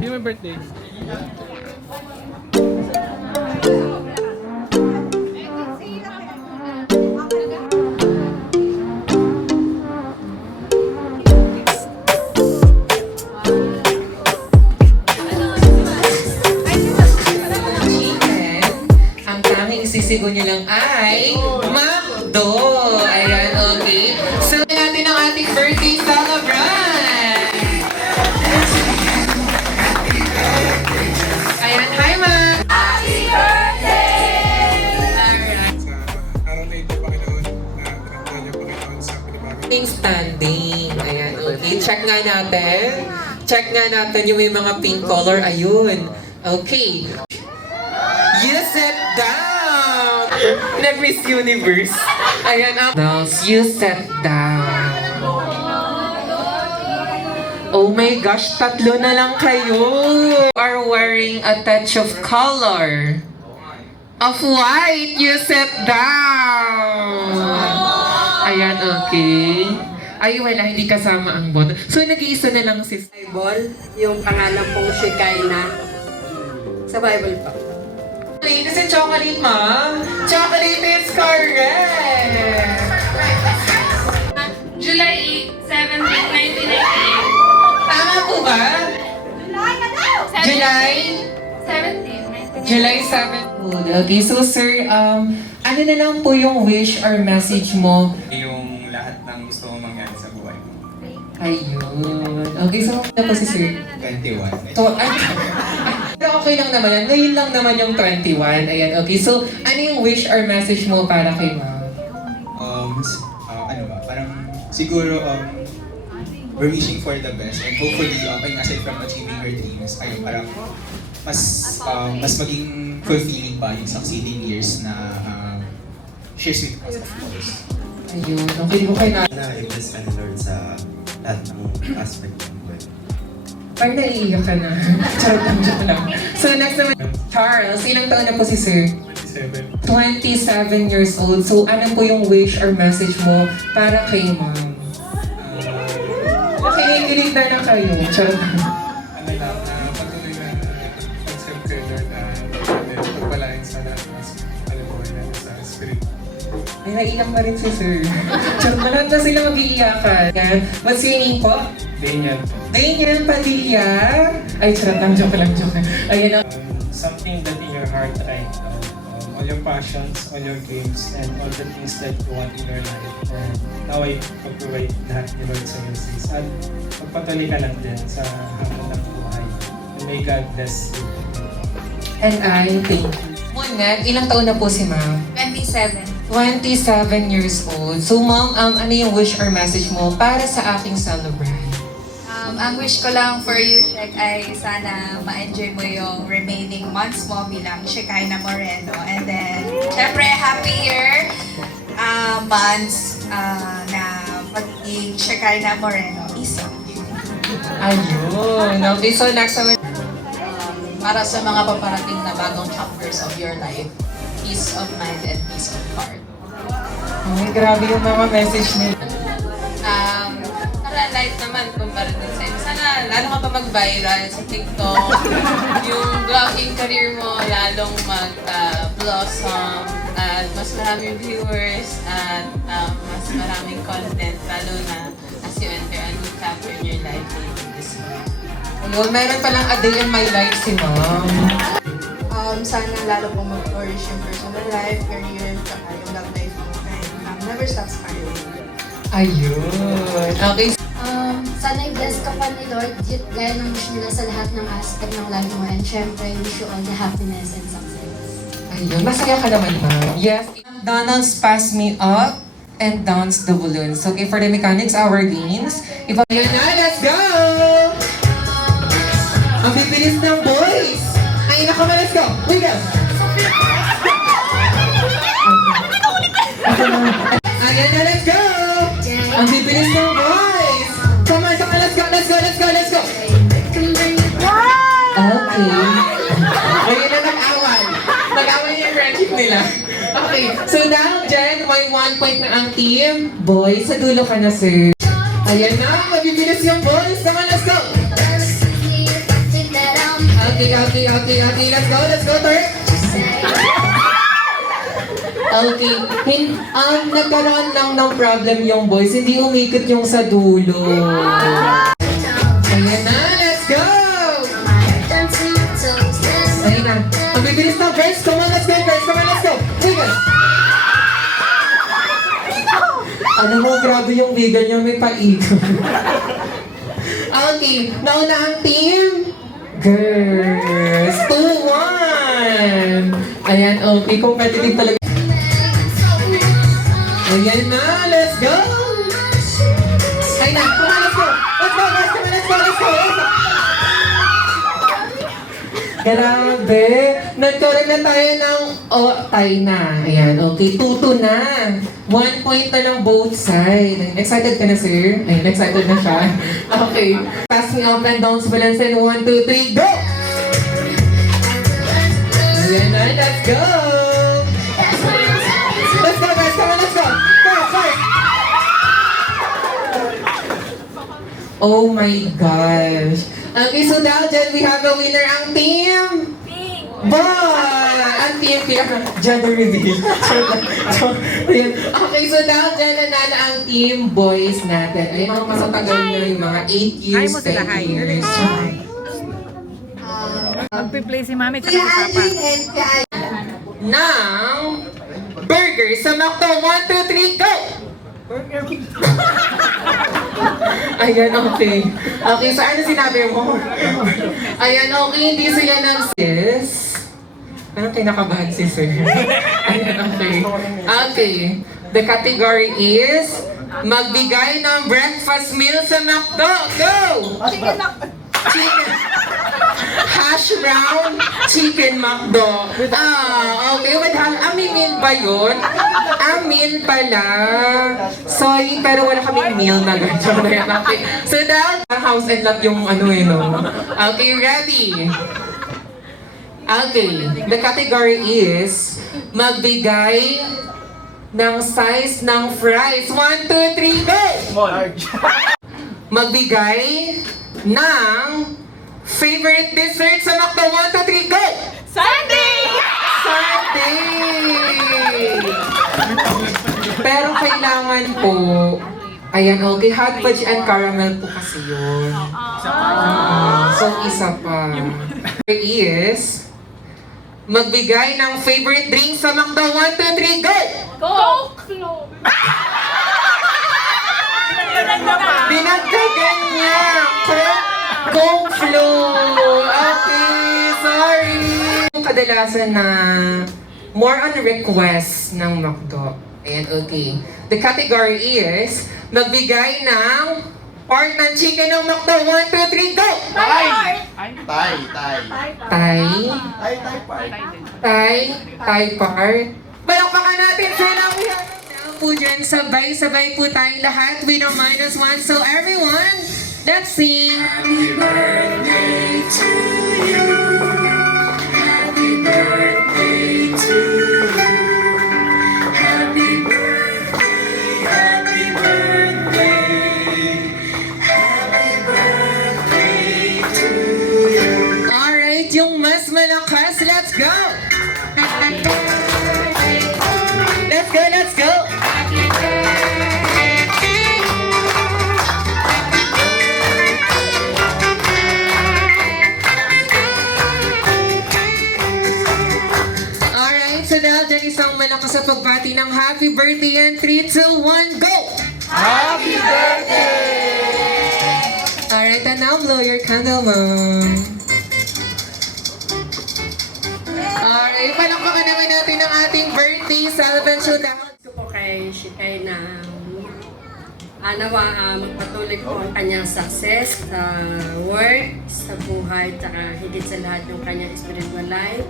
Sino may birthday? Ang tanging sisigo niyo lang ay McDo. Ayan, okay. So, natin ang ating birthday celebrant. Ayan, hi, Ma. Happy birthday! Alright. Sa araw na ito, Panginoon, na pinagdala niyo, Panginoon, sa panibagong Standing. Ayan, okay. Check nga natin. Check nga natin yung may mga pink color. Ayun. Okay. You sit down! Nag-Miss Universe. Ayan ang... You sit down. Oh my gosh, tatlo na lang kayo. Are wearing a touch of color. Of white, you sit down. Ayan, okay. Ay, wala, hindi kasama ang boto. So, nag-iisa na lang si... Bible, yung pangalan pong Shekinah. Sa Bible pa. Chocolate is chocolate, Ma. Chocolate is correct. July 7, 1998. Tama po ba? July? 17, 1998. July 7. Okay, so sir, ano na lang po yung wish or message mo? yung lahat ng gusto mong mangyari sa buhay mo. Ayun. Okay, so ano po si sir? 21. So, pero okay lang naman yan. Ngayon lang naman yung 21. Ayan, okay. So, ano yung wish or message mo para kay ma'am? Ano ba, parang siguro we're wishing for the best and hopefully aside from achieving her dreams, ayun, parang mas maging fulfilling pa yung succeeding years na shares with us, of course. Ayun. Okay, di ko kayo na... Na-impress ka ni Lord sa lahat ng aspect ng buhay. Parang naiiyak ka na. Charot lang, joke lang. So, next naman, Charles, ilang taon na po si sir? 27. 27 years old. So, ano po yung wish or message mo para kay ma'am? Nakikinig na lang kayo. Charot lang. Ano lang, patuloy na pag-serve kay Lord and pagpalain sa lahat ng kalimutan natin sa spirit. Ay, naiiyak na rin si sir. Charot na lahat na sila mag-iiyakan. Yan. What's your name po? Daniel. Daniel Padilla. Ay, charot lang. Joke lang, joke lang. Ayan. Something that in your heart right now, all your passions, all your dreams, and all the things that you want in your life. And now ay pag-provide lahat ni Lord sa iyo sis. At magpatuloy ka lang din sa hamon ng buhay. And may God bless you. And I thank you. Muna, ilang taon na po si ma'am? 27. 27 years old. So ma'am, ano yung wish or message mo para sa aking celebrant? Ang wish ko lang for you, Shek, ay sana ma-enjoy mo yung remaining months mo bilang Shekinah Moreno. And then, syempre, happy year months na magiging Shekinah Moreno. Isa. Ayun. Okay, so next naman. Para sa mga paparating na bagong chapters of your life, peace of mind and peace of heart. Ay, grabe yung mga message nila. Para light naman kumpara din sa sana lalo ka pa mag-viral sa TikTok. Yung vlogging career mo lalong mag-blossom at mas maraming viewers at mas maraming content lalo na as you enter a new chapter in your life later this year. Ayun, meron palang a day in my life si ma'am. Sana lalo pong mag-flourish yung personal life, career, saka yung love life mo. And never stop smiling. Ayun. Okay. Sana i-bless ka pa ni Lord gaya ng wish nila sa lahat ng aspect ng life mo, and syempre wish you all the happiness and success. Ayun, masaya ka naman, ma'am. Yes. Donald's pass me up and dance the balloons. Okay, for the mechanics, our games. Ayun na, let's go! Ang bibilis ng boys! Ay, nako, let's go! We go! Ayan na, let's go! Ang bibilis ng boys! Come on, let's go, let's go, let's go, let's go! Okay. Ayun na nag-away. Nag-away yung friendship nila. Okay, so now, Jen, may 1 point na ang team. Boys, sa dulo ka na, sir. Ayan na, mabibilis yung boys. Come on, let's go! Let's go, Tor. Okay. Nagkaroon lang ng problem yung boys. Hindi umikot yung sa dulo. Ayan na, let's go! Ayan na. Magbibilis na, girls. Come on, let's go, girls. Come on, let's go. Wiggle. Alam mo, grabe yung wiggle niya. May paikot. Okay. Nauna ang team. Girls. 2-1. Ayan, okay. Competitive talaga. Ayan na, let's go! Ayan na, come on, let's go! Let's go, guys! Come on, let's go, let's go! Grabe! Nagkaroon na tayo ng... Oh, tayo na. Ayan, okay. 2-2 na. 1 point na lang both sides. Excited ka na, sir? Ayan, excited na siya. Okay. Passing up and down sa balance and 1, 2, 3, go! Ayan na, let's go! Let's go, guys! Come on, let's go! Go, sorry! Oh my gosh! Okay, so now dyan we have a winner ang team! Boy! Ang team Pink! Gender reveal! Ayan. Okay, so now dyan nanalo ang team boys natin. Ayun, ang masatagal na yung mga 8 years, 10 years. Magpi-play si Mami tsaka si Papa. Now, burger sa McDo. 1, 2, 3, go! Ayan, okay. Okay, so ano sinabi mo? Ayan, okay, hindi sila ng sis. Anong kinakabahan si sir? Ayan, okay. Okay, the category is magbigay ng breakfast meal sa McDo. Go! Chicken. Hash brown chicken McDo. Okay. With may meal ba yun? Meal pala. Sorry, pero wala kaming meal na ganyan. Okay. So now, house and lot yung ano eh, no? Okay, ready? Okay. The category is magbigay ng size ng fries. 1, 2, 3, go! Magbigay ng favorite dessert sa McDo. 1, 2, 3, go! Sunday! Pero kailangan po, ayan, okay, hot fudge and caramel po kasi yun. So, isa pa. Is, magbigay ng favorite drink sa McDo. 1, 2, 3, go! Coke! Binagdagan niya! Coke flow! Okay, sorry! Kadalasan na more on request ng McDo. Ayan, okay. The category is magbigay ng part ng chicken ng McDo. 1, 2, 3, go! Thai part. Palakpakan natin sila. Now po dyan, sabay-sabay po tayong lahat with a -1. So everyone, let's sing. Happy birthday to you. Happy birthday to you. Happy birthday, happy birthday. Happy birthday to you. Alright, yung mas malakas, let's go! Let's go, let's go! Alright, so dahil dyan isang malakas sa pagbati ng happy birthday and 3, 2, 1, go! Happy birthday! Alright, and now blow your candle, Mom. Alright, palakpakan naman natin ang ating birthday celebration. Gusto ko kay Shikay na nawa magpatuloy po ang kanyang success sa work, sa buhay, tsaka higit sa lahat yung kanyang spiritual life.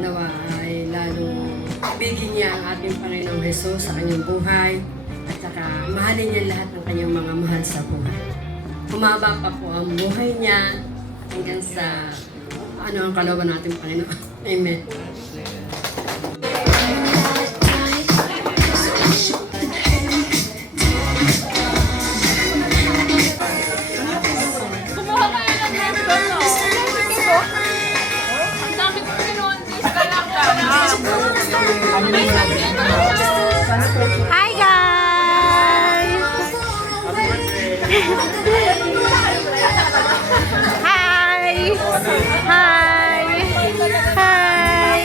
Nawa ay lalong bigyan niya ang ating Panginoong Jesus sa kanyang buhay at saka mahalin niya lahat ng kanyang mga mahal sa buhay. Humaba pa po ang buhay niya hanggang sa ang kalooban natin Panginoon. Amen. Kumuha kayo ng happy birthday. Hi! Hi! Hi!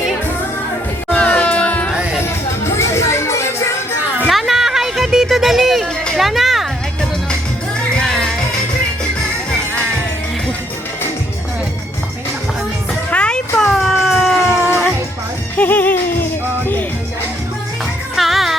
Lana, hi ka dito, dali! Lana! Hi po! Hi!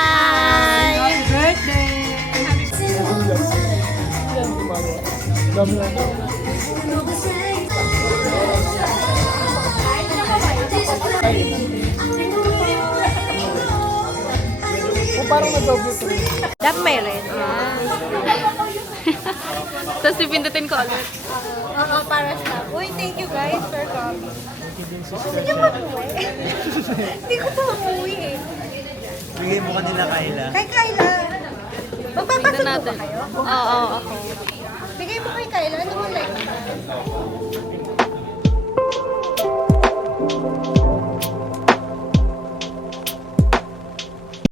Dapat may red. Tapos pipindutin ko ulit. Oo, para sa. Uy, thank you guys for coming. Gusto niyo mag-uwi? Hindi ko pa umuwi eh. Bigay mo kanila, Kayla. Kay Kayla. Magpapasok ba kayo? Oo, ako. Bigay mo kay Kayla. Ano mo like?